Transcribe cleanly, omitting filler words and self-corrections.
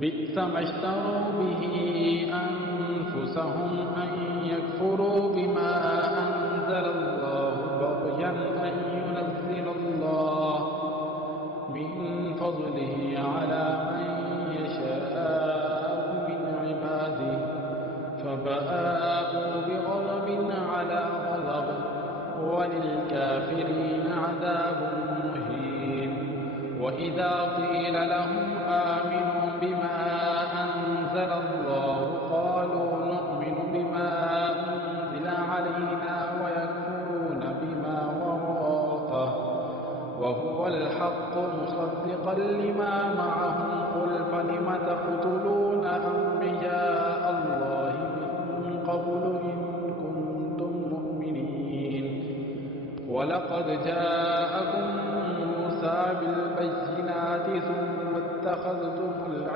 بئس ما اشتروا به أنفسهم أن يكفروا بما أنزل الله بغيا أن ينزل الله من فضله على من يشاء من عباده فباءوا بغضب على غضب وللكافرين عذاب مهين. وإذا قيل لهم آمنوا بما أنزل الله قالوا نؤمن بما أنزل علينا ويكفرون بما وراءه وهو الحق مصدقا لما معهم قل فلم تقتلون أنبياء الله من قبل إن كنتم مؤمنين ولقد جاءكم موسى بالبينات ثم اتخذتم العجل